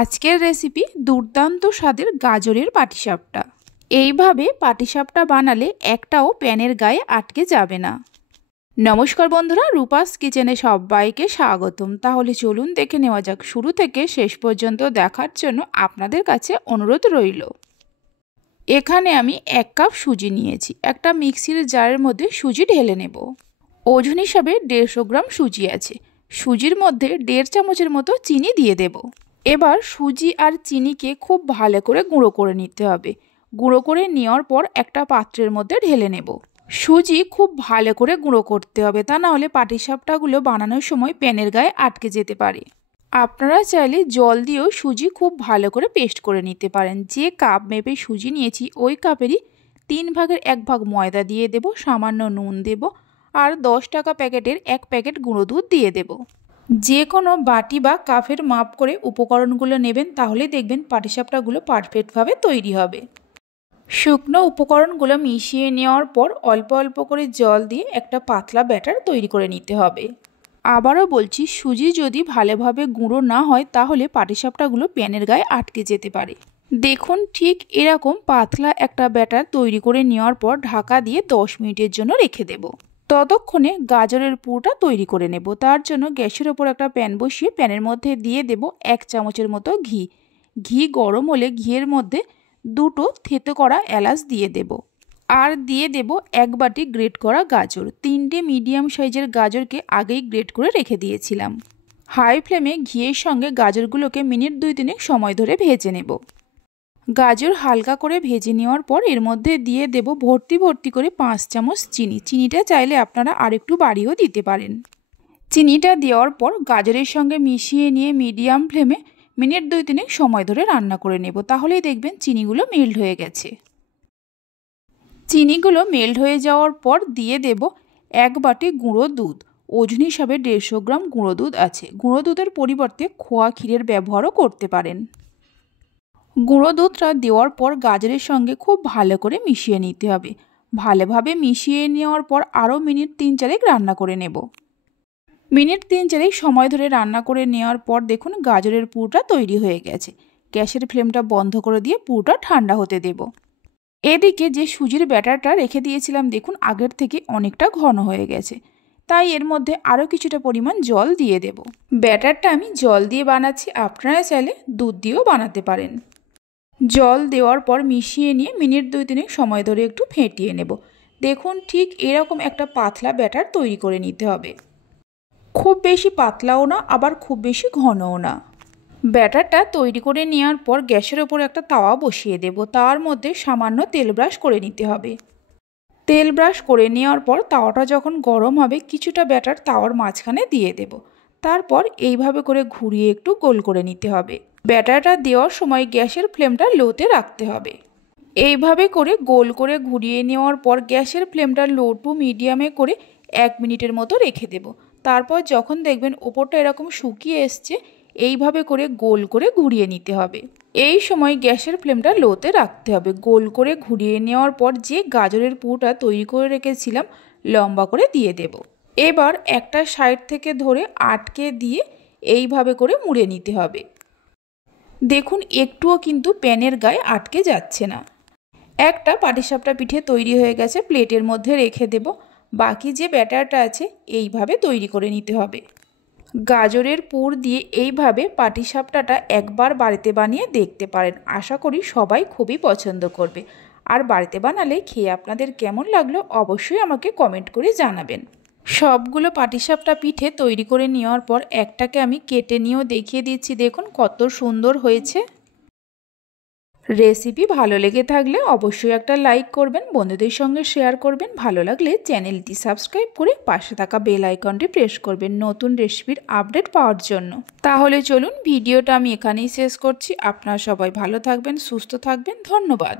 আজকের রেসিপি দুর্দান্ত স্বাদের গাজরের পাটিসাপটা। এইভাবে পাটিসাপটা বানালে একটাও প্যানের গায়ে আটকে যাবে না। নমস্কার বন্ধুরা, রূপাস কিচেনে সবাইকে স্বাগতম। তাহলে চলুন দেখে নেওয়া যাক। শুরু থেকে শেষ পর্যন্ত দেখার জন্য আপনাদের কাছে অনুরোধ রইল। এখানে আমি 1 কাপ সুজি নিয়েছি। একটা মিক্সির জারের মধ্যে সুজি ঢেলে নেব। ওজন হিসাবে 150 গ্রাম সুজি আছে। সুজির মধ্যে 1.5 চামচের মতো চিনি দিয়ে দেব। এবার সুজি আর চিনিকে খুব ভালো করে গুঁড়ো করে নিতে হবে। গুঁড়ো করে নেওয়ার পর একটা পাত্রের মধ্যে ঢেলে নেব। সুজি খুব ভালো করে গুঁড়ো করতে হবে, তা না হলে পাটিসাপটাগুলো বানানোর সময় প্যানের গায়ে আটকে যেতে পারে। আপনারা চাইলে জল দিয়েও সুজি খুব ভালো করে পেস্ট করে নিতে পারেন। যে কাপ মেপে সুজি নিয়েছি ওই কাপেরই 3 ভাগের 1 ভাগ ময়দা দিয়ে দেব, সামান্য নুন দেব আর 10 টাকা প্যাকেটের 1 প্যাকেট গুঁড়ো দুধ দিয়ে দেব। যে কোনো বাটি বা কাপের মাপ করে উপকরণগুলো নেবেন, তাহলে দেখবেন পাটিসাপটাগুলো পারফেক্টভাবে তৈরি হবে। শুকনো উপকরণগুলো মিশিয়ে নেওয়ার পর অল্প অল্প করে জল দিয়ে একটা পাতলা ব্যাটার তৈরি করে নিতে হবে। আবারও বলছি, সুজি যদি ভালোভাবে গুঁড়ো না হয় তাহলে পাটিসাপটাগুলো প্যানের গায়ে আটকে যেতে পারে। দেখুন, ঠিক এরকম পাতলা একটা ব্যাটার তৈরি করে নেওয়ার পর ঢাকা দিয়ে 10 মিনিটের জন্য রেখে দেব। ততক্ষণে গাজরের পুরটা তৈরি করে নেব। তার জন্য গ্যাসের ওপর একটা প্যান বসিয়ে প্যানের মধ্যে দিয়ে দেব 1 চামচের মতো ঘি। ঘি গরম হলে ঘিয়ের মধ্যে 2টো থেতো করা এলাচ দিয়ে দেব আর দিয়ে দেব 1 বাটি গ্রেট করা গাজর। 3টে মিডিয়াম সাইজের গাজরকে আগেই গ্রেট করে রেখে দিয়েছিলাম। হাই ফ্লেমে ঘিয়ের সঙ্গে গাজরগুলোকে মিনিট 2-3 সময় ধরে ভেজে নেব। গাজর হালকা করে ভেজে নেওয়ার পর এর মধ্যে দিয়ে দেব ভর্তি ভর্তি করে 5 চামচ চিনি। চিনিটা চাইলে আপনারা আরেকটু বাড়িয়েও দিতে পারেন। চিনিটা দেওয়ার পর গাজরের সঙ্গে মিশিয়ে নিয়ে মিডিয়াম ফ্লেমে মিনিট 2-3 সময় ধরে রান্না করে নেব। তাহলেই দেখবেন চিনিগুলো মেল্ট হয়ে গেছে। চিনিগুলো মেল্ট হয়ে যাওয়ার পর দিয়ে দেব 1 বাটি গুঁড়ো দুধ। ওজন হিসাবে 150 গ্রাম গুঁড়ো দুধ আছে। গুঁড়ো দুধের পরিবর্তে খোয়া ক্ষীরের ব্যবহারও করতে পারেন। গুঁড়ো দুধটা দেওয়ার পর গাজরের সঙ্গে খুব ভালো করে মিশিয়ে নিতে হবে। ভালোভাবে মিশিয়ে নেওয়ার পর আরও মিনিট 3-4 রান্না করে নেব। মিনিট 3-4 সময় ধরে রান্না করে নেওয়ার পর দেখুন গাজরের পুরটা তৈরি হয়ে গেছে। গ্যাসের ফ্লেমটা বন্ধ করে দিয়ে পুরটা ঠান্ডা হতে দেব। এদিকে যে সুজির ব্যাটারটা রেখে দিয়েছিলাম, দেখুন আগের থেকে অনেকটা ঘন হয়ে গেছে। তাই এর মধ্যে আরও কিছুটা পরিমাণ জল দিয়ে দেব। ব্যাটারটা আমি জল দিয়ে বানাচ্ছি, আপনারা চাইলে দুধ দিয়েও বানাতে পারেন। জল দেওয়ার পর মিশিয়ে নিয়ে মিনিট 2-3 সময় ধরে একটু ফেটিয়ে নেব। দেখুন ঠিক এরকম একটা পাতলা ব্যাটার তৈরি করে নিতে হবে। খুব বেশি পাতলাও না, আবার খুব বেশি ঘনও না। ব্যাটারটা তৈরি করে নেওয়ার পর গ্যাসের ওপর একটা তাওয়া বসিয়ে দেব। তার মধ্যে সামান্য তেল ব্রাশ করে নিতে হবে। তেল ব্রাশ করে নেওয়ার পর তাওয়াটা যখন গরম হবে কিছুটা ব্যাটার তাওয়ার মাঝখানে দিয়ে দেব। তারপর এইভাবে করে ঘুরিয়ে একটু গোল করে নিতে হবে। ব্যাটারটা দেওয়ার সময় গ্যাসের ফ্লেমটা লোতে রাখতে হবে। এইভাবে করে গোল করে ঘুরিয়ে নেওয়ার পর গ্যাসের ফ্লেমটা লো টু মিডিয়ামে করে 1 মিনিটের মতো রেখে দেব। তারপর যখন দেখবেন ওপরটা এরকম শুকিয়ে এসছে, এইভাবে করে গোল করে ঘুরিয়ে নিতে হবে। এই সময় গ্যাসের ফ্লেমটা লোতে রাখতে হবে। গোল করে ঘুরিয়ে নেওয়ার পর যে গাজরের পুরটা তৈরি করে রেখেছিলাম লম্বা করে দিয়ে দেব। এবার একটা সাইড থেকে ধরে আটকে দিয়ে এইভাবে করে মুড়ে নিতে হবে। দেখুন একটুও কিন্তু প্যানের গায়ে আটকে যাচ্ছে না। একটা পাটিসাপটা পিঠে তৈরি হয়ে গেছে, প্লেটের মধ্যে রেখে দেব। বাকি যে ব্যাটারটা আছে এইভাবে তৈরি করে নিতে হবে। গাজরের পুর দিয়ে এইভাবে পাটিসাপটাটা একবার বাড়িতে বানিয়ে দেখতে পারেন। আশা করি সবাই খুবই পছন্দ করবে। আর বাড়িতে বানালে খেয়ে আপনাদের কেমন লাগলো অবশ্যই আমাকে কমেন্ট করে জানাবেন। সবগুলো পাটিসাপটা পিঠে তৈরি করে নেওয়ার পর একটাকে আমি কেটে নিয়েও দেখিয়ে দিচ্ছি। দেখুন কত সুন্দর হয়েছে। রেসিপি ভালো লেগে থাকলে অবশ্যই একটা লাইক করবেন, বন্ধুদের সঙ্গে শেয়ার করবেন। ভালো লাগলে চ্যানেলটি সাবস্ক্রাইব করে পাশে থাকা বেল আইকনটি প্রেস করবেন নতুন রেসিপির আপডেট পাওয়ার জন্য। তাহলে চলুন ভিডিওটা আমি এখানেই শেষ করছি। আপনারা সবাই ভালো থাকবেন, সুস্থ থাকবেন। ধন্যবাদ।